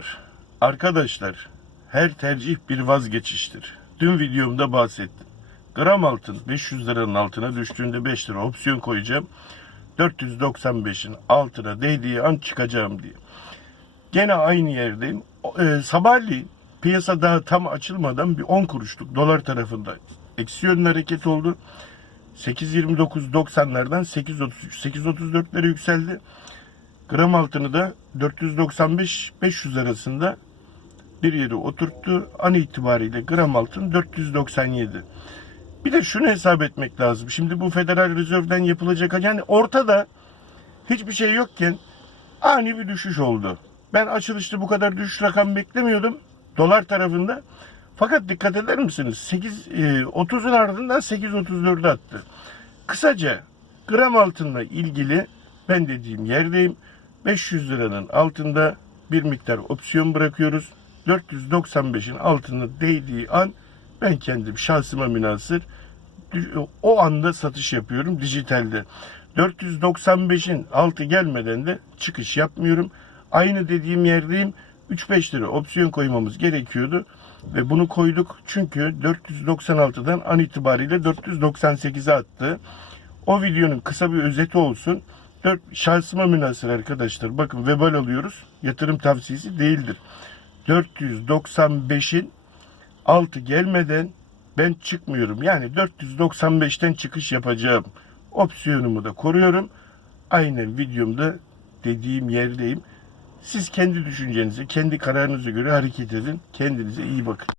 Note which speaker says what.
Speaker 1: Merhabalar. Arkadaşlar, her tercih bir vazgeçiştir. Dün videomda bahsettim. Gram altın 500 liranın altına düştüğünde 5 lira opsiyon koyacağım. 495'in altına değdiği an çıkacağım diye. Gene aynı yerdeyim. O- E, sabahleyin piyasa daha tam açılmadan bir 10 kuruşluk dolar tarafında eksi yönlü hareket oldu. 8.29.90'lardan 8.33 8.34'lere yükseldi. Gram altını da 495-500 arasında bir yere oturttu. An itibariyle gram altın 497. Bir de şunu hesap etmek lazım. Şimdi bu Federal Rezerv'den yapılacak yani ortada hiçbir şey yokken ani bir düşüş oldu. Ben açılışta bu kadar düşüş rakam beklemiyordum dolar tarafında. Fakat dikkat eder misiniz? 8 e, 30'un ardından 8.34'e attı. Kısaca gram altınla ilgili ben dediğim yerdeyim. 500 liranın altında bir miktar opsiyon bırakıyoruz. 495'in altında değdiği an ben kendim şahsıma münasır o anda satış yapıyorum dijitalde. 495'in altı gelmeden de çıkış yapmıyorum. Aynı dediğim yerdeyim. 3-5 lira opsiyon koymamız gerekiyordu. Ve bunu koyduk çünkü 496'dan an itibariyle 498'e attı. O videonun kısa bir özeti olsun. 4 şahsıma münasır arkadaşlar. Bakın vebal alıyoruz. Yatırım tavsiyesi değildir. 495'in altı gelmeden ben çıkmıyorum. Yani 495'ten çıkış yapacağım. Opsiyonumu da koruyorum. Aynen videomda dediğim yerdeyim. Siz kendi düşüncenize, kendi kararınıza göre hareket edin. Kendinize iyi bakın.